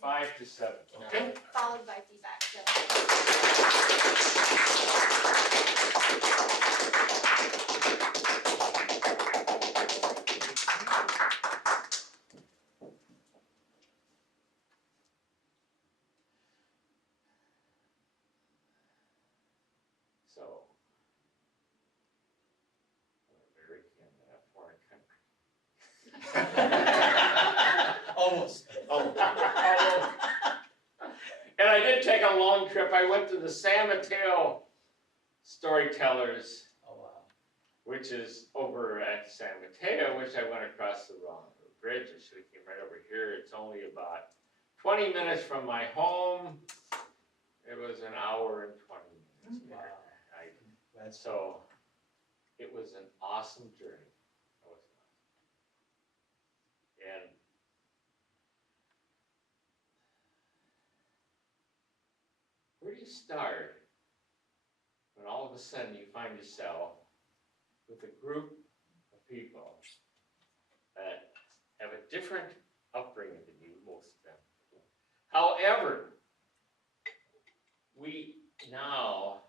5 to 7. Okay. Followed by feedback. So. So, American foreign country. Almost. And I did take a long trip. I went to the San Mateo Storytellers, Oh, wow. which is over at San Mateo, which I went across the wrong bridge. I should have came right over here. It's only about 20 minutes from my home. It was an hour and 20 minutes. Wow. That's So it was an awesome journey. It was awesome. And where do you start when all of a sudden you find yourself with a group of people that have a different upbringing than you, most of them. However, we now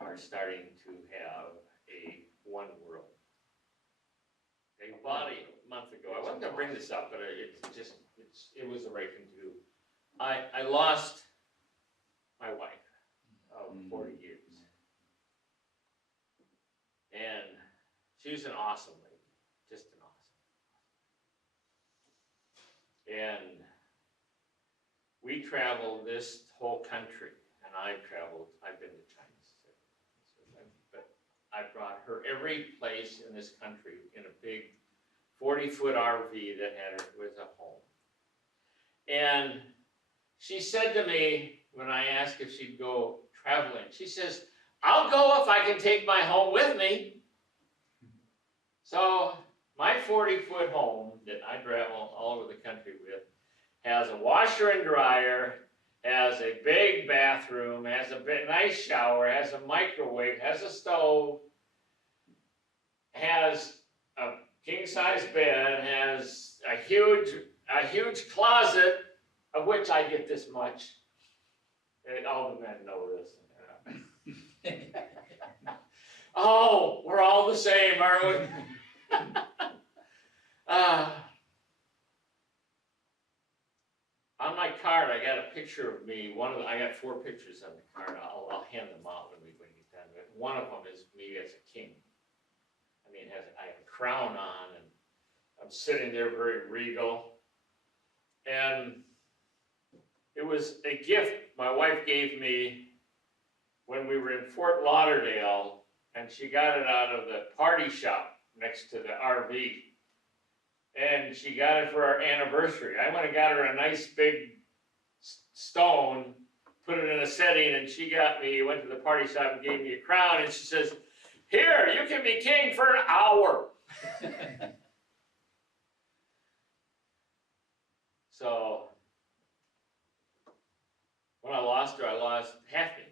are starting to have a one world. About a month ago, I wasn't going to bring this up, but it was the right thing to do. I lost my wife of 40 years. And she was an awesome lady, just an awesome. And we traveled this whole country, and I've been to China. But I brought her every place in this country in a big 40-foot RV that was a home. And she said to me, when I asked if she'd go traveling, she says, "I'll go if I can take my home with me." So my 40-foot home that I travel all over the country with has a washer and dryer, has a big bathroom, has a nice shower, has a microwave, has a stove, has a king-size bed, has a huge closet, of which I get this much. And all the men know this. Oh, we're all the same, aren't we? On my card, I got a picture of me. I got 4 pictures on the card. I'll hand them out when we get done. But one of them is me as a king. I mean, I have a crown on, and I'm sitting there very regal. And it was a gift my wife gave me when we were in Fort Lauderdale, and she got it out of the party shop next to the RV. And she got it for our anniversary. I went and got her a nice big stone, put it in a setting, and she went to the party shop and gave me a crown, and she says, "Here, you can be king for an hour." So, when I lost her, I lost half me.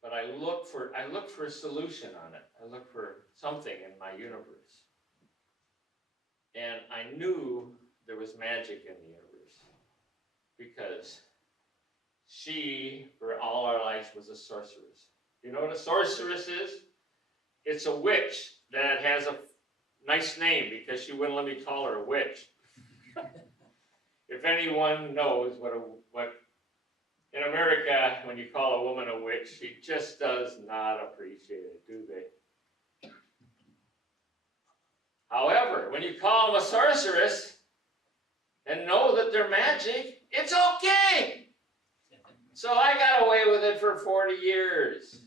But I look for a solution on it. I look for something in my universe. And I knew there was magic in the universe. Because she, for all our lives, was a sorceress. You know what a sorceress is? It's a witch that has a nice name because she wouldn't let me call her a witch. If anyone knows what in America, when you call a woman a witch, she just does not appreciate it, do they? However, when you call them a sorceress and know that they're magic, it's okay. So I got away with it for 40 years.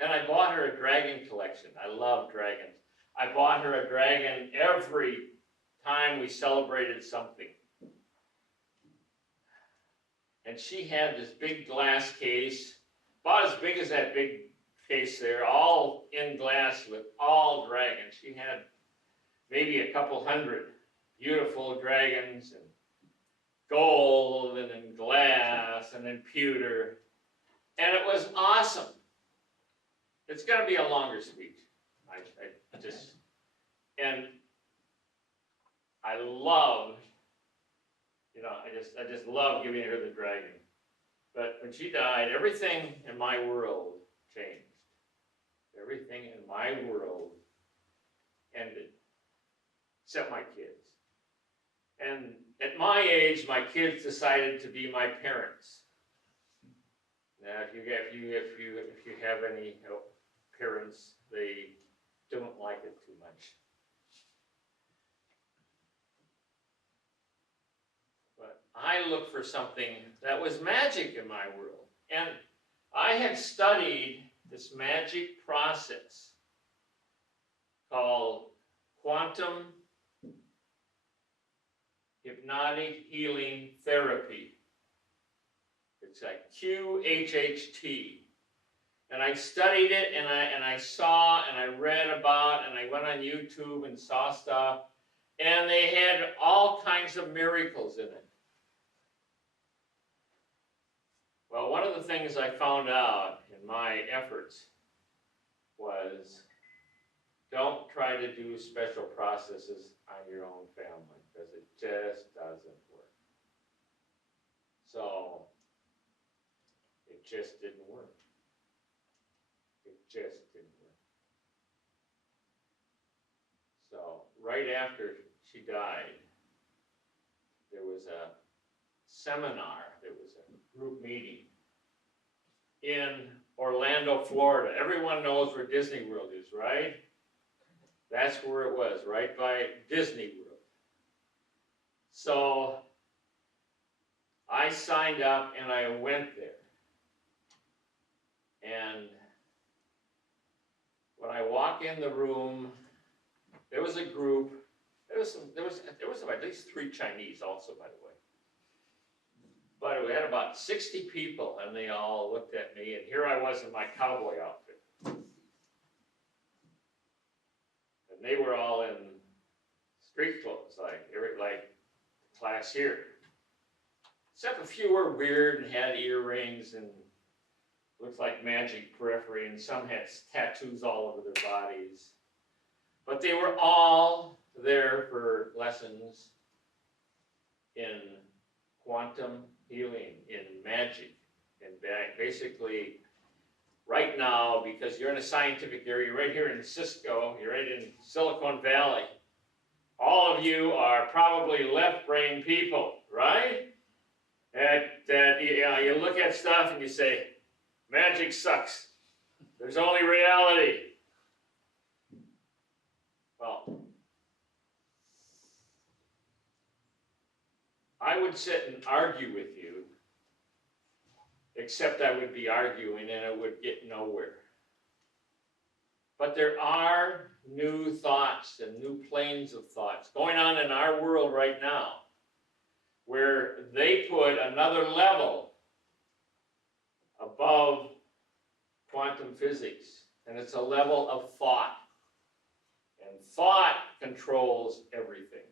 And I bought her a dragon collection. I love dragons. I bought her a dragon every time we celebrated something. And she had this big glass case, about as big as that big case there, all in glass with all dragons. She had maybe a couple hundred beautiful dragons, and gold, and in glass, and in pewter. And it was awesome. It's going to be a longer speech. And I loved, I just love giving her the dragon. But when she died, everything in my world changed. Everything in my world ended, except my kids. And at my age, my kids decided to be my parents. Now, if you have any parents, they don't like it too much. But I looked for something that was magic in my world. And I had studied this magic process called quantum hypnotic healing therapy. It's like QHHT. And I studied it, and I saw, and I read about, and I went on YouTube and saw stuff, and they had all kinds of miracles in it. Well, one of the things I found out in my efforts was don't try to do special processes on your own family, because it just doesn't work. So, it just didn't work. It just didn't work. So, right after she died, there was a seminar, there was a group meeting in Orlando, Florida. Everyone knows where Disney World is, right? That's where it was, right by Disney World. So I signed up and I went there. And when I walk in the room, there was a group. There was at least 3 Chinese also, by the way. But we had about 60 people, and they all looked at me, and here I was in my cowboy outfit. And they were all in street clothes, like class here. Except a few were weird and had earrings and looked like magic periphery, and some had tattoos all over their bodies. But they were all there for lessons in quantum healing, in magic, and basically right now, because you're in a scientific area, you're right here in Cisco, you're right in Silicon Valley, all of you are probably left-brain people, right? That you look at stuff and you say, magic sucks. There's only reality. Well, I would sit and argue with you, except I would be arguing and it would get nowhere. But there are new thoughts and new planes of thoughts going on in our world right now, where they put another level above quantum physics, and it's a level of thought. And thought controls everything.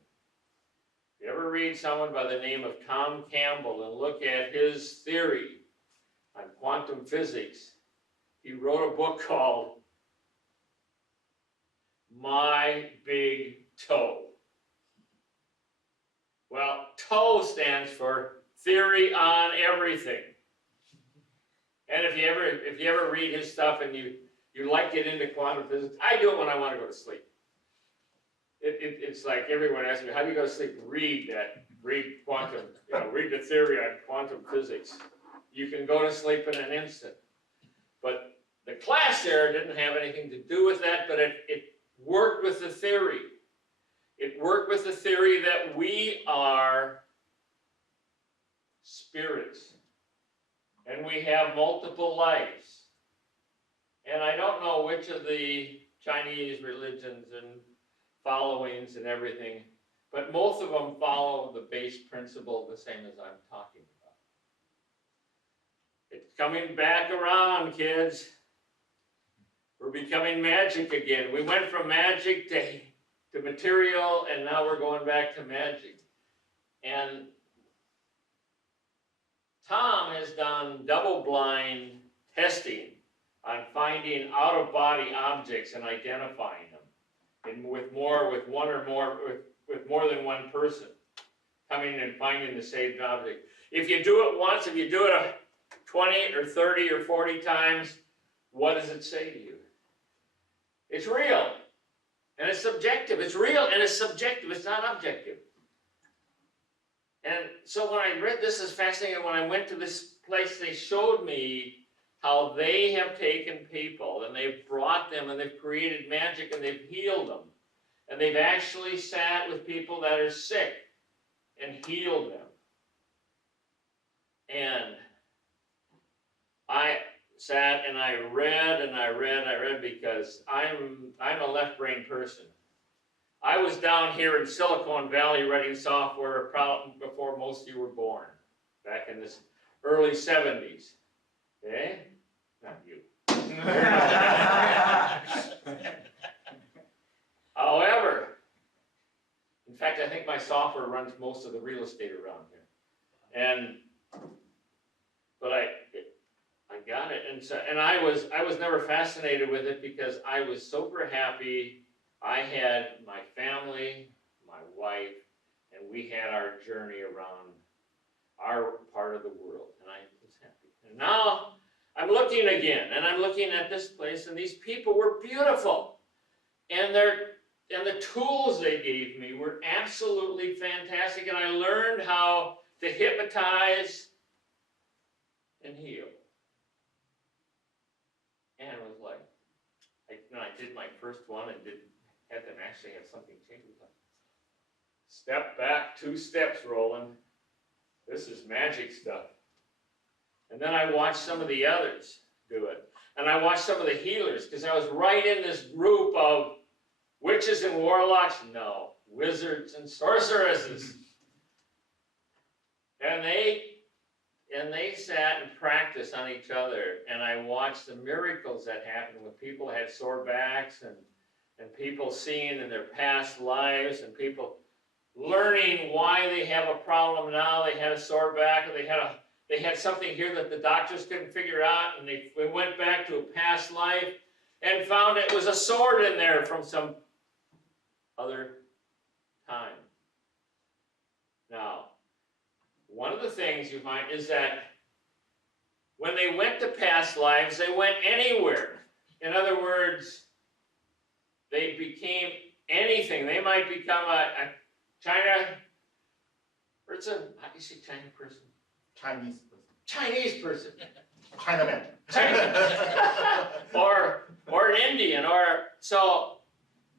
If you ever read someone by the name of Tom Campbell and look at his theory on quantum physics, he wrote a book called My Big Toe. Well, TOE stands for Theory on Everything. And if you ever read his stuff and you like get into quantum physics, I do it when I want to go to sleep. It's like everyone asks me, how do you go to sleep? Read quantum, read the theory on quantum physics. You can go to sleep in an instant. But the class there didn't have anything to do with that, but it worked with the theory. It worked with the theory that we are spirits. And we have multiple lives. And I don't know which of the Chinese religions and followings and everything, but most of them follow the base principle the same as I'm talking about. It's coming back around, kids. We're becoming magic again. We went from magic to material, and now we're going back to magic. And Tom has done double-blind testing on finding out-of-body objects and identifying them. and with more than one person coming and finding the same object. If you do it once, if you do it 20 or 30 or 40 times, what does it say to you? It's real, and it's subjective. It's real, and it's subjective. It's not objective. And so when I read this, is fascinating. When I went to this place, they showed me how they have taken people, and they've brought them, and they've created magic, and they've healed them. And they've actually sat with people that are sick and healed them. And I sat and I read because I'm a left-brain person. I was down here in Silicon Valley writing software probably before most of you were born, back in the early 70s. Okay? Not you. However, in fact, I think my software runs most of the real estate around here. But I got it, and I was never fascinated with it because I was super happy. I had my family, my wife, and we had our journey around our part of the world, and I was happy. And now I'm looking again, and I'm looking at this place, and these people were beautiful, and the tools they gave me were absolutely fantastic, and I learned how to hypnotize and heal. And it was like, I did my first one and had them actually have something change. Step back, 2 steps, Roland. This is magic stuff. And then I watched some of the others do it. And I watched some of the healers, because I was right in this group of witches and warlocks, no, wizards and sorceresses. And they sat and practiced on each other, and I watched the miracles that happened when people had sore backs, and people seeing in their past lives, and people learning why they have a problem now. They had a sore back, or they had something here that the doctors couldn't figure out, and they went back to a past life and found it was a sword in there from some other time. Now, one of the things you find is that when they went to past lives, they went anywhere. In other words, they became anything. They might become a China person. How do you say China person? Chinese person. Chinese person. Chinaman. China. or an Indian. So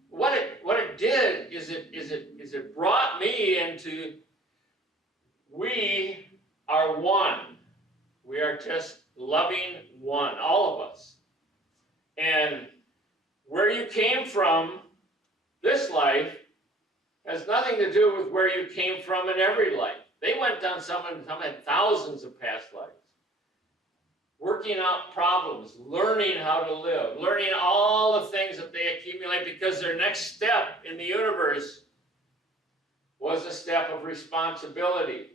what it did is it brought me into, we are one. We are just loving one, all of us. And where you came from, this life, has nothing to do with where you came from in every life. They went down, some had thousands of past lives. Working out problems, learning how to live, learning all the things that they accumulate, because their next step in the universe was a step of responsibility.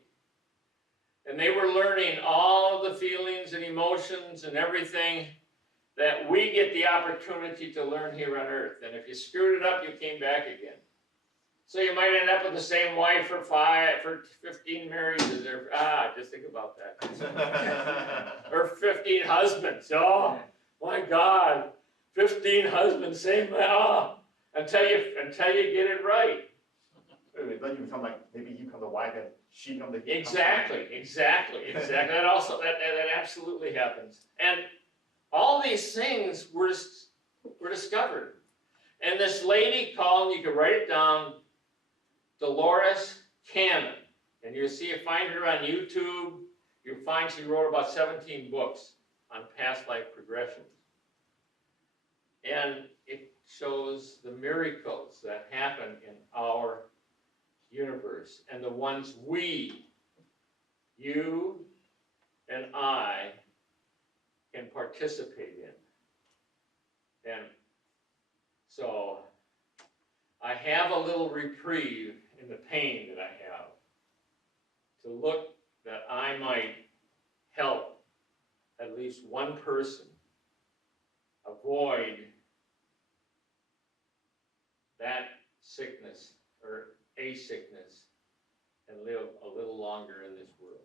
And they were learning all the feelings and emotions and everything that we get the opportunity to learn here on earth. And if you screwed it up, you came back again. So you might end up with the same wife for 15 marriages, or just think about that. Or 15 husbands. Oh my God, 15 husbands, same. Until you get it right. Then you become like, maybe you become the wife and she becomes the Exactly. That also that absolutely happens. And all these things were discovered. And this lady called, you can write it down, Dolores Cannon. And you'll find her on YouTube. You'll find she wrote about 17 books on past life progressions. And it shows the miracles that happen in our universe, and the ones you and I, can participate in. And so I have a little reprieve in the pain that I have, to look that I might help at least one person avoid that sickness, or a sickness, and live a little longer in this world.